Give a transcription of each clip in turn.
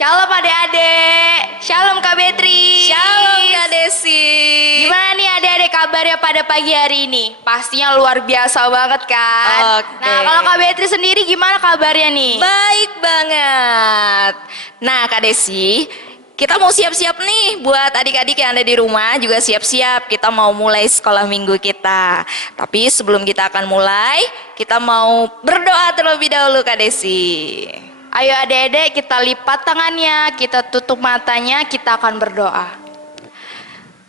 Shalom adik-adik. Shalom Kak Betri. Shalom Kak Desi. Gimana nih adik-adik kabarnya pada pagi hari ini? Pastinya luar biasa banget kan? Oke. Nah kalau Kak Betri sendiri gimana kabarnya nih? Baik banget. Nah Kak Desi, kita mau siap-siap nih buat adik-adik yang ada di rumah juga siap-siap. Kita mau mulai sekolah minggu kita. Tapi sebelum kita akan mulai, kita mau berdoa terlebih dahulu Kak Desi. Ayo adik-adik kita lipat tangannya, kita tutup matanya, kita akan berdoa.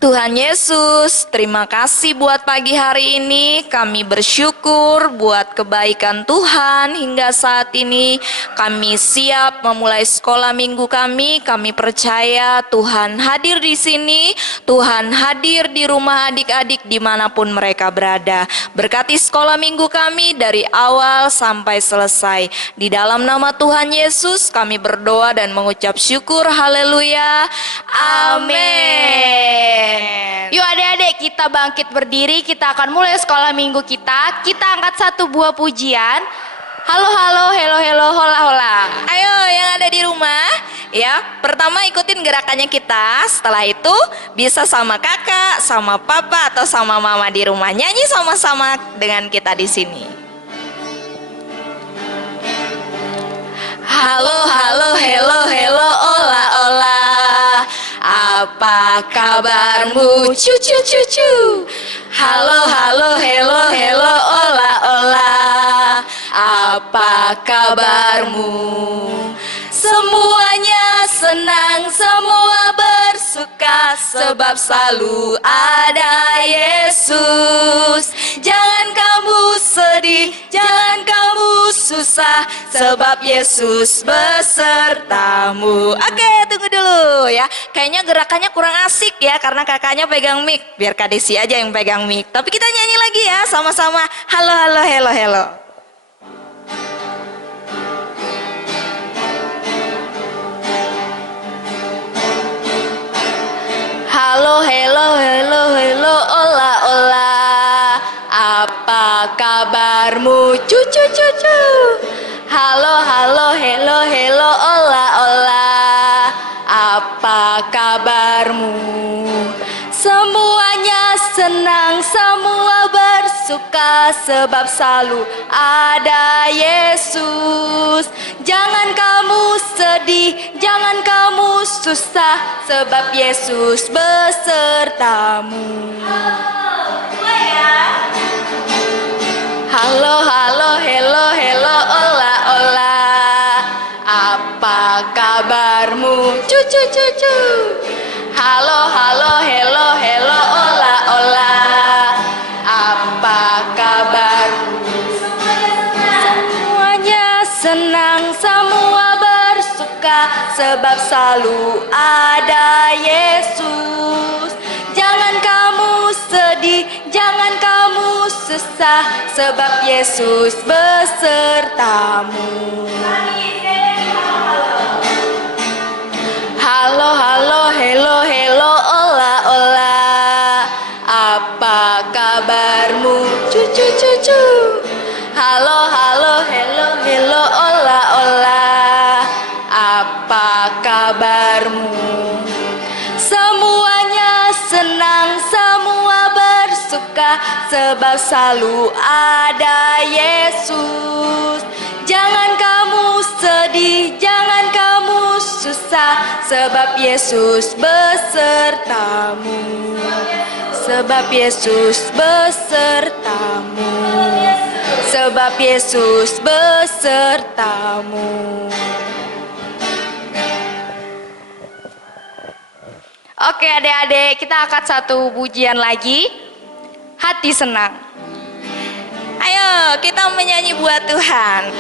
Tuhan Yesus, terima kasih buat pagi hari ini. Kami bersyukur buat kebaikan Tuhan hingga saat ini. Kami siap memulai sekolah minggu kami. Kami percaya Tuhan hadir di sini. Tuhan hadir di rumah adik-adik dimanapun mereka berada. Berkati sekolah minggu kami dari awal sampai selesai. Di dalam nama Tuhan Yesus kami berdoa dan mengucap syukur. Haleluya. Amin. Yuk adik-adik kita bangkit berdiri, kita akan mulai sekolah minggu kita. Kita angkat satu buah pujian. Halo halo, hello hello, hola hola. Ayo yang ada di rumah, ya. Pertama ikutin gerakannya kita. Setelah itu bisa sama kakak, sama papa atau sama mama di rumah. Nyanyi sama-sama dengan kita di sini. Halo halo, hello hello, hola hola. Apa kabarmu? Cucu cucu. Halo halo, hello hello, hola hola. Apa kabarmu? Semuanya senang, semua bersuka, sebab selalu ada Yesus. Jangan kamu sedih, jangan kamu susah, sebab Yesus besertamu. Oke, tunggu dulu ya. Kayaknya gerakannya kurang asik ya, karena kakaknya pegang mic. Biar Kak Desi aja yang pegang mic. Tapi kita nyanyi lagi ya, sama-sama. Halo halo, hello hello. Halo hello hello hello, hola hola. Apa kabarmu? Cucu cucu. Halo halo hello hello, hola hola. Apa kabarmu? Semuanya senang, semua bersuka, sebab selalu ada Yesus. Jangan kamu sedih, jangan kamu susah, sebab Yesus besertamu. Halo halo hello hello, hola hola. Apa kabarmu? Cucu cucu. Halo halo hello hello, hola hola. Apa kabarmu? Semuanya senang, semua bersuka, sebab selalu ada Yesus. Jangan kamu sedih, jangan kamu susah, sebab Yesus besertamu. Halo halo hello hello, hola hola. Apa kabarmu? Cucu cucu. Halo halo hello hello, hola hola. Apa kabarmu? Semuanya senang, semua bersuka, sebab selalu ada Yesus. Jangan kamu sedih, jangan kamu susah, sebab Yesus besertamu. Sebab Yesus besertamu. Sebab Yesus besertamu. Oke adik-adik, kita angkat satu pujian lagi. Hati senang. Ayo kita menyanyi buat Tuhan.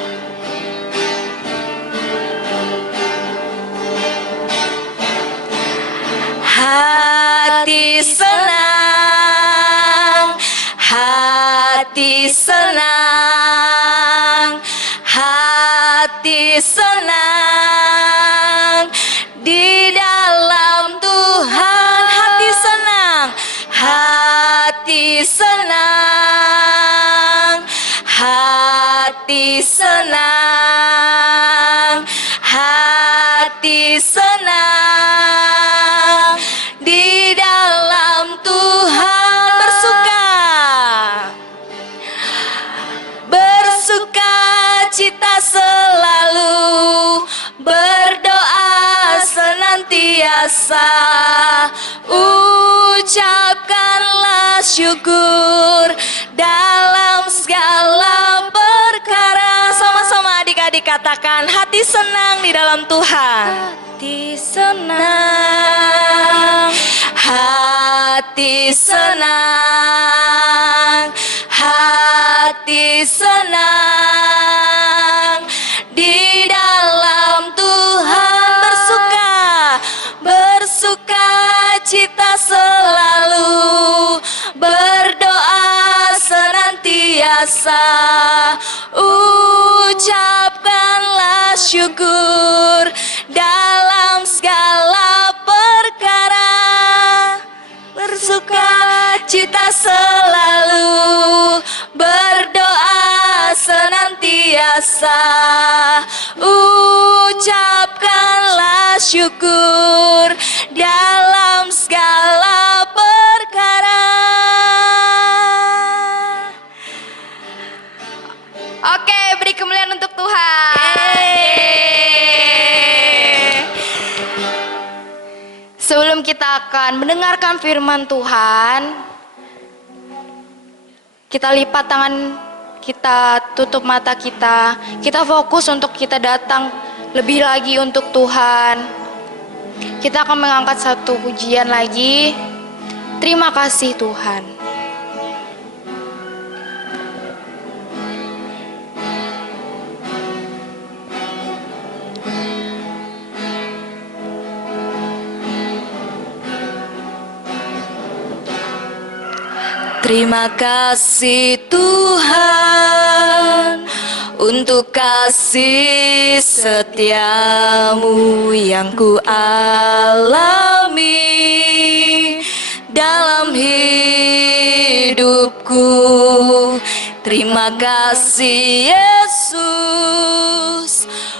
Hati senang, hati senang, hati senang di dalam Tuhan. Hati senang, hati senang, hati senang, hati senantiasa ucapkanlah syukur dalam segala perkara. Sama-sama adik-adik katakan, hati senang di dalam Tuhan. Hati senang, Hati senang, hati senang di dalam Tuhan. Bersuka cita selalu, berdoa senantiasa, ucapkanlah syukur dalam segala perkara. Bersuka cita selalu, berdoa senantiasa, ucapkanlah syukur dalam segala perkara. Oke, beri kemuliaan untuk Tuhan. Sebelum kita akan mendengarkan firman Tuhan, kita lipat tangan kita, tutup mata kita fokus untuk kita datang lebih lagi untuk Tuhan. Kita akan mengangkat satu pujian lagi. Terima kasih Tuhan. Terima kasih Tuhan untuk kasih setiamu yang ku alami dalam hidupku. Terima kasih Yesus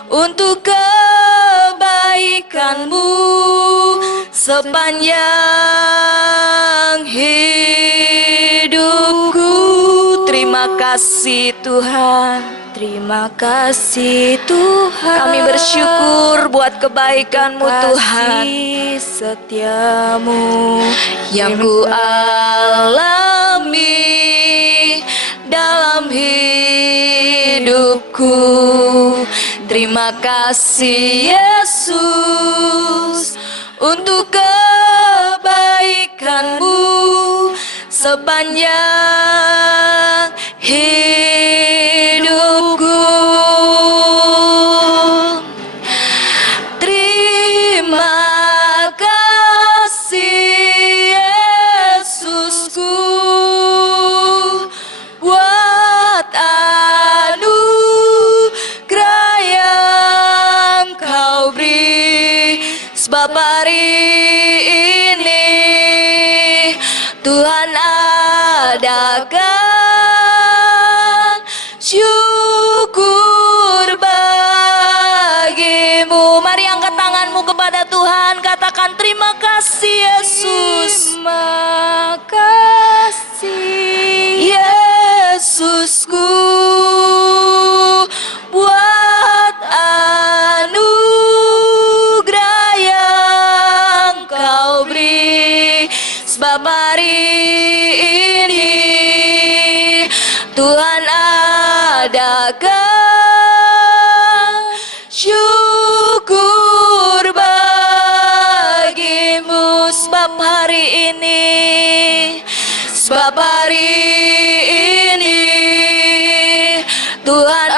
untuk kebaikanmu sepanjang hidupku. Terima kasih Tuhan, terima kasih Tuhan. Kami bersyukur buat kebaikan-Mu Tuhan, setiamu yang ku alami dalam hidupku. Terima kasih Yesus untuk kebaikan-Mu sepanjang hidupku. Terima kasih Yesusku buat anugerah yang Kau beri, sebab hari ini Tuhan adakan syukur bagimu. Mari angkat tanganmu kepada Tuhan, katakan terima kasih Yesus. Terima kasih Yesusku buat anugerah yang Kau beri, sebab hari ini Tuhan adakan syukur bagimu. Sebab hari ini Tuhan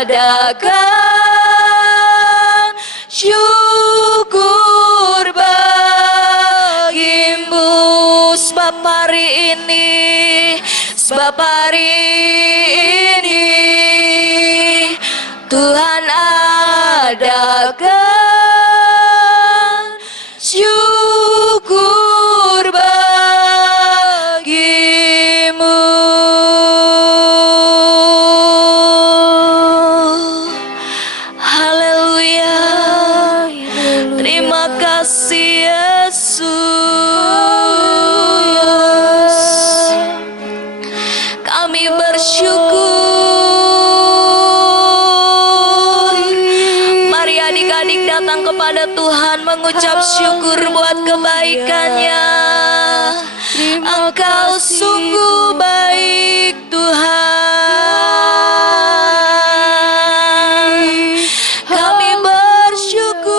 adakan syukur bagimu. Sebab hari ini Tuhan adakan syukur bagimu. Haleluya. Terima kasih Yesus. Kami bersyukur. Mari adik-adik datang kepada kepada Tuhan, mengucap syukur buat kebaikannya. Engkau sungguh baik Tuhan. Kami bersyukur.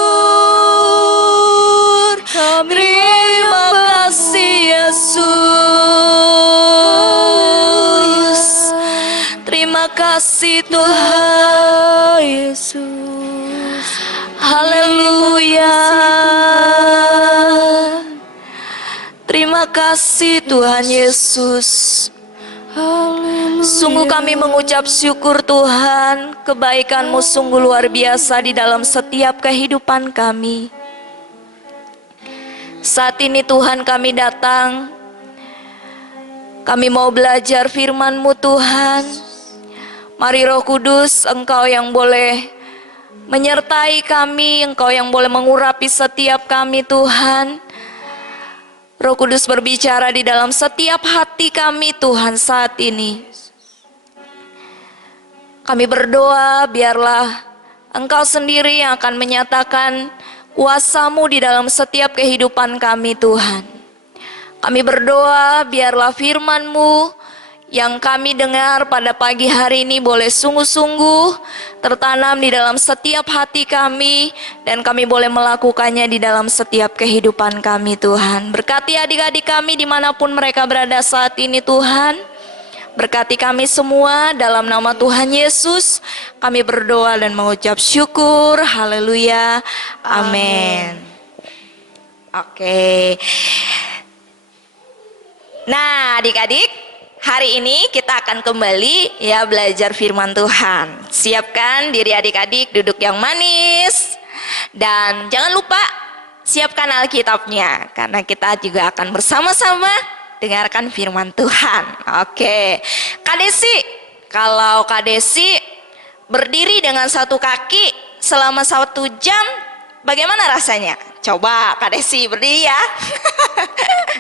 Terima kasih Yesus. Terima kasih Tuhan Yesus. Haleluya. Terima kasih Tuhan Yesus. Sungguh kami mengucap syukur Tuhan, kebaikan-Mu sungguh luar biasa di dalam setiap kehidupan kami. Saat ini Tuhan kami datang, kami mau belajar firman-Mu Tuhan. Mari Roh Kudus, Engkau yang boleh menyertai kami, Engkau yang boleh mengurapi setiap kami Tuhan. Roh Kudus berbicara di dalam setiap hati kami Tuhan saat ini. Kami berdoa biarlah Engkau sendiri yang akan menyatakan kuasa-Mu di dalam setiap kehidupan kami Tuhan. Kami berdoa biarlah firman-Mu yang kami dengar pada pagi hari ini boleh sungguh-sungguh tertanam di dalam setiap hati kami, dan kami boleh melakukannya di dalam setiap kehidupan kami Tuhan. Berkati adik-adik kami dimanapun mereka berada saat ini Tuhan. Berkati kami semua dalam nama Tuhan Yesus. Kami berdoa dan mengucap syukur. Haleluya. Amin. Oke. Nah adik-adik, hari ini kita akan kembali ya belajar firman Tuhan. Siapkan diri adik-adik duduk yang manis. Dan jangan lupa siapkan Alkitabnya, karena kita juga akan bersama-sama dengarkan firman Tuhan. Oke, Kak Desi, kalau Kak Desi berdiri dengan satu kaki selama 1 jam, bagaimana rasanya? Coba Kak Desi berdiri ya.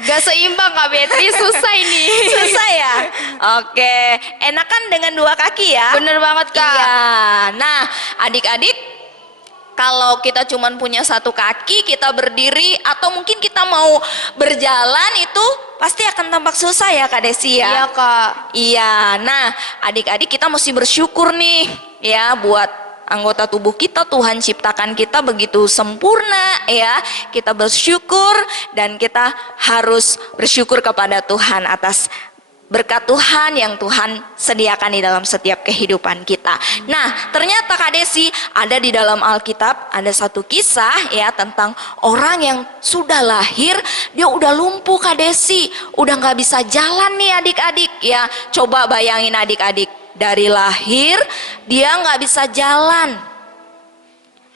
Gak seimbang Kak Betri, susah ini. Susah ya? Oke, enakan dengan 2 kaki ya? Bener banget Kak. Iya. Nah, adik-adik, kalau kita cuma punya 1 kaki, kita berdiri atau mungkin kita mau berjalan itu pasti akan tampak susah ya Kak Desi ya? Iya Kak. Iya. Nah, adik-adik kita mesti bersyukur nih ya buat anggota tubuh kita. Tuhan ciptakan kita begitu sempurna ya. Kita bersyukur dan kita harus bersyukur kepada Tuhan atas berkat Tuhan yang Tuhan sediakan di dalam setiap kehidupan kita. Nah, ternyata Kak Desi, ada di dalam Alkitab ada satu kisah ya tentang orang yang sudah lahir, dia udah lumpuh Kak Desi, udah nggak bisa jalan nih adik-adik ya. Coba bayangin adik-adik, dari lahir dia nggak bisa jalan.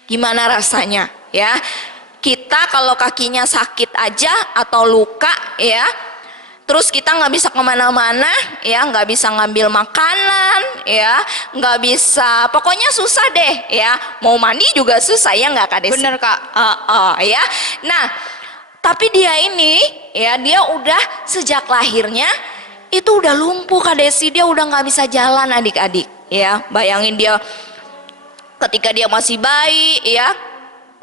Gimana rasanya ya? Kita kalau kakinya sakit aja atau luka ya, terus kita nggak bisa kemana-mana ya, nggak bisa ngambil makanan ya, nggak bisa, pokoknya susah deh ya. Mau mandi juga susah ya nggak Kak Desi? Bener Kak. Ya. Nah, tapi dia ini ya, dia udah sejak lahirnya itu udah lumpuh Kak Desi, dia udah nggak bisa jalan adik-adik ya. Bayangin dia ketika dia masih bayi ya,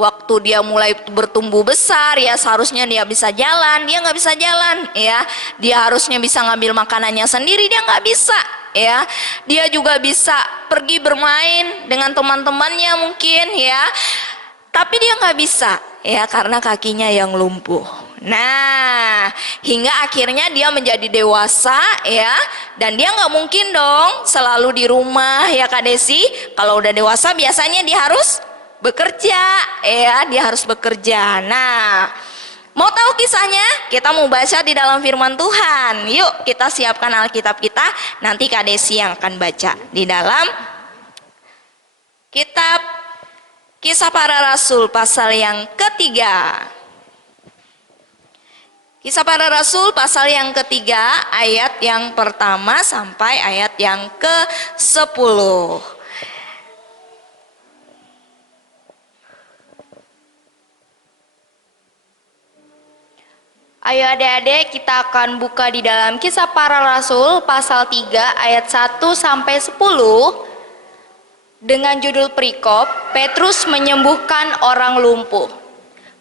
waktu dia mulai bertumbuh besar ya, seharusnya dia bisa jalan, dia nggak bisa jalan ya. Dia harusnya bisa ngambil makanannya sendiri, dia nggak bisa ya. Dia juga bisa pergi bermain dengan teman-temannya mungkin ya, tapi dia nggak bisa ya karena kakinya yang lumpuh. Nah, hingga akhirnya dia menjadi dewasa ya, dan dia nggak mungkin dong selalu di rumah ya Kak Desi. Kalau udah dewasa biasanya dia harus bekerja ya, dia harus bekerja. Nah, mau tahu kisahnya? Kita mau baca di dalam firman Tuhan. Yuk kita siapkan Alkitab kita, nanti Kak Desi yang akan baca di dalam kitab Kisah Para Rasul pasal yang ketiga. Kisah Para Rasul pasal yang ketiga, ayat yang pertama sampai ayat yang ke-10. Ayo adik-adik, kita akan buka di dalam Kisah Para Rasul pasal 3 ayat 1 sampai 10. dengan judul perikop Petrus menyembuhkan orang lumpuh.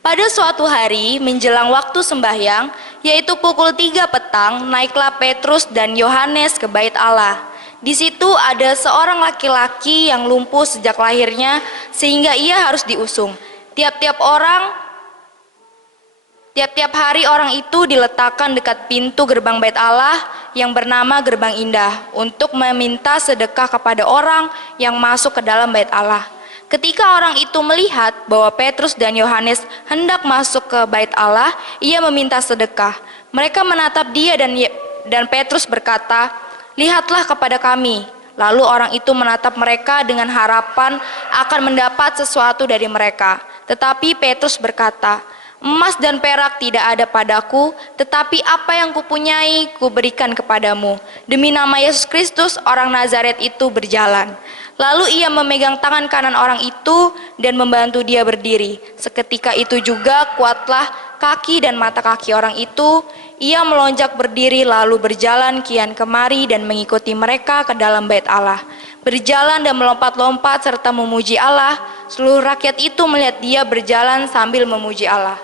Pada suatu hari menjelang waktu sembahyang, yaitu pukul 3 petang, naiklah Petrus dan Yohanes ke bait Allah. Di situ ada seorang laki-laki yang lumpuh sejak lahirnya sehingga ia harus diusung. Tiap-tiap hari orang itu diletakkan dekat pintu gerbang bait Allah yang bernama Gerbang Indah untuk meminta sedekah kepada orang yang masuk ke dalam bait Allah. Ketika orang itu melihat bahwa Petrus dan Yohanes hendak masuk ke bait Allah, ia meminta sedekah. Mereka menatap dia dan Petrus berkata, "Lihatlah kepada kami." Lalu orang itu menatap mereka dengan harapan akan mendapat sesuatu dari mereka. Tetapi Petrus berkata, "Emas dan perak tidak ada padaku, tetapi apa yang kupunyai kuberikan kepadamu. Demi nama Yesus Kristus, orang Nazaret itu berjalan." Lalu ia memegang tangan kanan orang itu dan membantu dia berdiri. Seketika itu juga kuatlah kaki dan mata kaki orang itu. Ia melonjak berdiri lalu berjalan kian kemari dan mengikuti mereka ke dalam bait Allah. Berjalan dan melompat-lompat serta memuji Allah. Seluruh rakyat itu melihat dia berjalan sambil memuji Allah.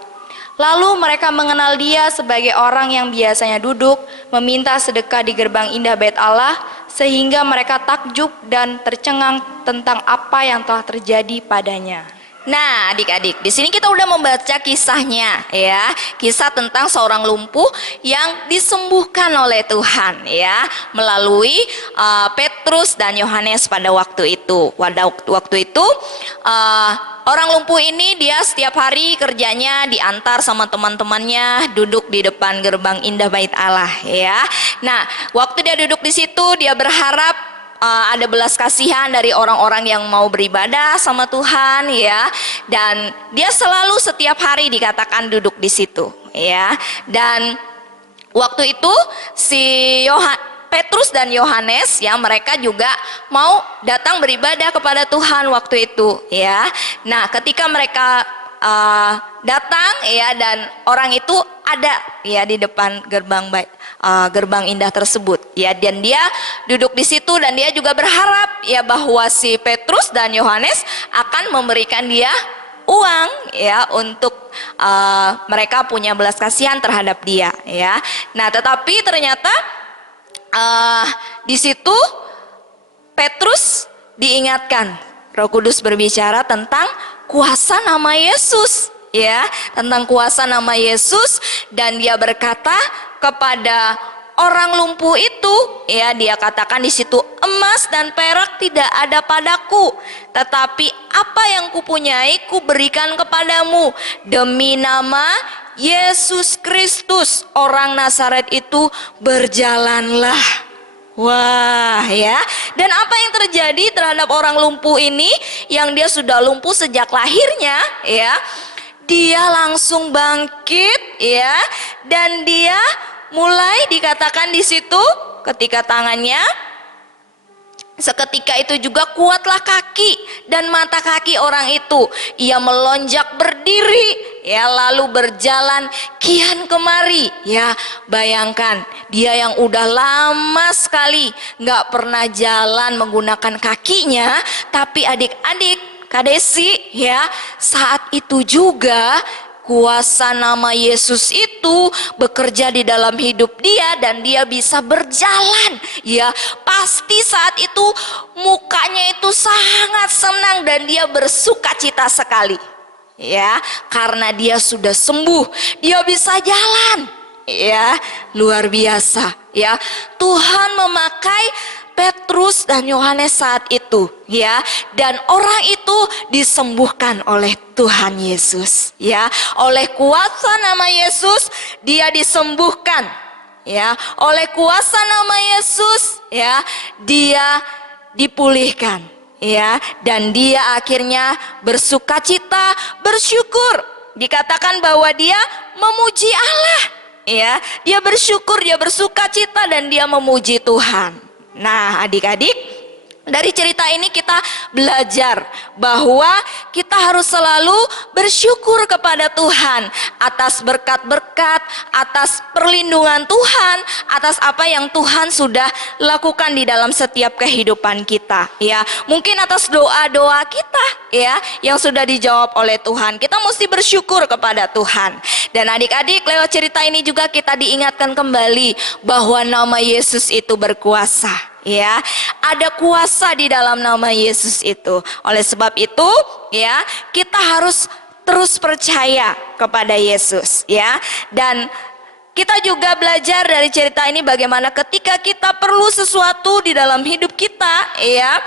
Lalu mereka mengenal dia sebagai orang yang biasanya duduk meminta sedekah di gerbang indah bait Allah, sehingga mereka takjub dan tercengang tentang apa yang telah terjadi padanya. Nah, adik-adik, di sini kita udah membaca kisahnya, ya, kisah tentang seorang lumpuh yang disembuhkan oleh Tuhan, ya, melalui Petrus dan Yohanes pada waktu itu. Waktu itu orang lumpuh ini dia setiap hari kerjanya diantar sama teman-temannya duduk di depan gerbang indah bait Allah, ya. Nah, waktu dia duduk di situ dia berharap ada belas kasihan dari orang-orang yang mau beribadah sama Tuhan, ya, dan dia selalu setiap hari dikatakan duduk di situ, ya. Dan waktu itu si Petrus dan Yohanes, ya, mereka juga mau datang beribadah kepada Tuhan waktu itu, ya. Nah, ketika mereka datang, ya, dan orang itu ada, ya, di depan gerbang indah tersebut, ya, dan dia duduk di situ dan dia juga berharap, ya, bahwa si Petrus dan Yohanes akan memberikan dia uang, ya, untuk mereka punya belas kasihan terhadap dia, ya. Nah, tetapi ternyata di situ Petrus diingatkan, Roh Kudus berbicara tentang kuasa nama Yesus, ya, tentang kuasa nama Yesus, dan dia berkata kepada orang lumpuh itu, ya, dia katakan di situ, "Emas dan perak tidak ada padaku, tetapi apa yang kupunyai kuberikan kepadamu. Demi nama Yesus Kristus, orang Nazaret itu berjalanlah." Wah, ya. Dan apa yang terjadi terhadap orang lumpuh ini yang dia sudah lumpuh sejak lahirnya, ya? Dia langsung bangkit, ya, dan dia mulai dikatakan di situ ketika tangannya seketika itu juga kuatlah kaki dan mata kaki orang itu. Ia melonjak berdiri, ya, lalu berjalan kian kemari, ya. Bayangkan dia yang udah lama sekali nggak pernah jalan menggunakan kakinya, tapi adik-adik, Kak Desi, ya, saat itu juga kuasa nama Yesus itu bekerja di dalam hidup dia dan dia bisa berjalan, ya. Pasti saat itu mukanya itu sangat senang dan dia bersukacita sekali, ya, karena dia sudah sembuh, dia bisa jalan, ya. Luar biasa, ya. Tuhan memakai Petrus dan Yohanes saat itu, ya, dan orang itu disembuhkan oleh Tuhan Yesus, ya. Oleh kuasa nama Yesus dia disembuhkan, ya. Oleh kuasa nama Yesus, ya, dia dipulihkan, ya, dan dia akhirnya bersukacita, bersyukur. Dikatakan bahwa dia memuji Allah, ya. Dia bersyukur, dia bersukacita dan dia memuji Tuhan. Nah, adik-adik, dari cerita ini kita belajar bahwa kita harus selalu bersyukur kepada Tuhan atas berkat-berkat, atas perlindungan Tuhan, atas apa yang Tuhan sudah lakukan di dalam setiap kehidupan kita, ya. Mungkin atas doa-doa kita, ya, yang sudah dijawab oleh Tuhan. Kita mesti bersyukur kepada Tuhan. Dan adik-adik, lewat cerita ini juga kita diingatkan kembali bahwa nama Yesus itu berkuasa, ya. Ada kuasa di dalam nama Yesus itu. Oleh sebab itu, ya, kita harus terus percaya kepada Yesus, ya. Dan kita juga belajar dari cerita ini bagaimana ketika kita perlu sesuatu di dalam hidup kita, ya,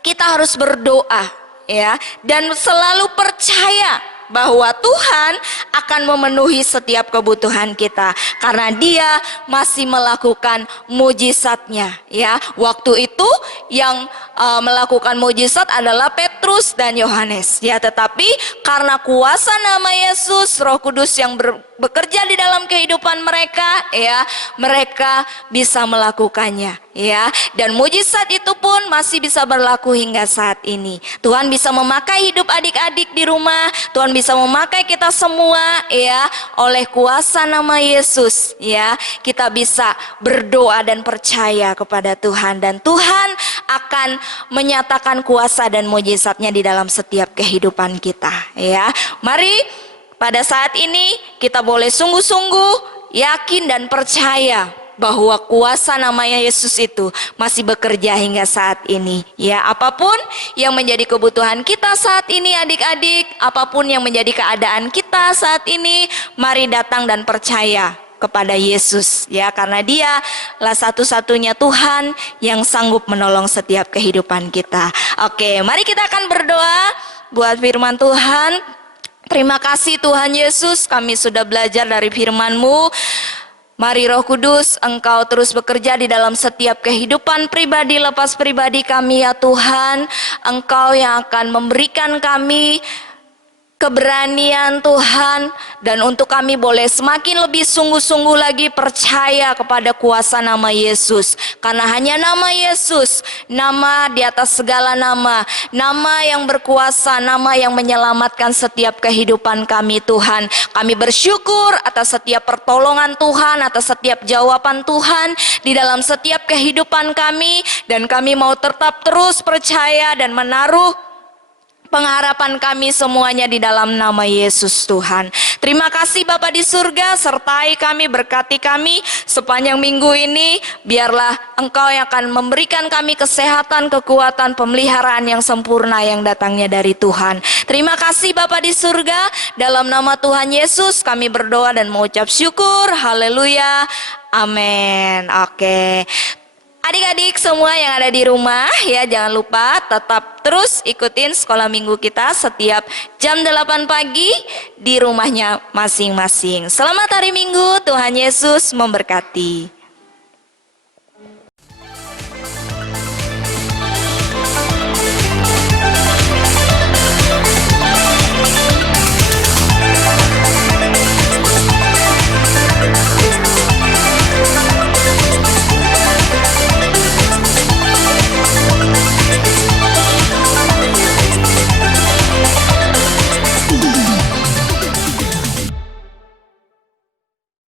kita harus berdoa, ya, dan selalu percaya bahwa Tuhan akan memenuhi setiap kebutuhan kita karena Dia masih melakukan mujizatnya, ya. Waktu itu yang melakukan mujizat adalah Petrus dan Yohanes, ya, tetapi karena kuasa nama Yesus, Roh Kudus yang bekerja di dalam kehidupan mereka, ya, mereka bisa melakukannya, ya. Dan mujizat itu pun masih bisa berlaku hingga saat ini. Tuhan bisa memakai hidup adik-adik di rumah, Tuhan bisa memakai kita semua, ya. Oleh kuasa nama Yesus, ya, kita bisa berdoa dan percaya kepada Tuhan, dan Tuhan akan menyatakan kuasa dan mujizatnya di dalam setiap kehidupan kita, ya. Mari pada saat ini kita boleh sungguh-sungguh yakin dan percaya bahwa kuasa namanya Yesus itu masih bekerja hingga saat ini, ya. Apapun yang menjadi kebutuhan kita saat ini adik-adik, apapun yang menjadi keadaan kita saat ini, mari datang dan percaya kepada Yesus, ya, karena Dialah satu-satunya Tuhan yang sanggup menolong setiap kehidupan kita. Oke, mari kita akan berdoa buat firman Tuhan. Terima kasih Tuhan Yesus, kami sudah belajar dari firman-Mu. Mari Roh Kudus, Engkau terus bekerja di dalam setiap kehidupan pribadi lepas pribadi kami, ya Tuhan. Engkau yang akan memberikan kami keberanian Tuhan, dan untuk kami boleh semakin lebih sungguh-sungguh lagi percaya kepada kuasa nama Yesus, karena hanya nama Yesus, nama di atas segala nama, nama yang berkuasa, nama yang menyelamatkan setiap kehidupan kami Tuhan. Kami bersyukur atas setiap pertolongan Tuhan, atas setiap jawaban Tuhan di dalam setiap kehidupan kami, dan kami mau tetap terus percaya dan menaruh pengharapan kami semuanya di dalam nama Yesus Tuhan. Terima kasih Bapa di surga, sertai kami, berkati kami sepanjang minggu ini. Biarlah Engkau yang akan memberikan kami kesehatan, kekuatan, pemeliharaan yang sempurna yang datangnya dari Tuhan. Terima kasih Bapa di surga, dalam nama Tuhan Yesus kami berdoa dan mengucap syukur. Haleluya, amin. Oke. Adik-adik semua yang ada di rumah, ya, jangan lupa tetap terus ikutin sekolah minggu kita setiap jam 8 pagi di rumahnya masing-masing. Selamat hari Minggu, Tuhan Yesus memberkati.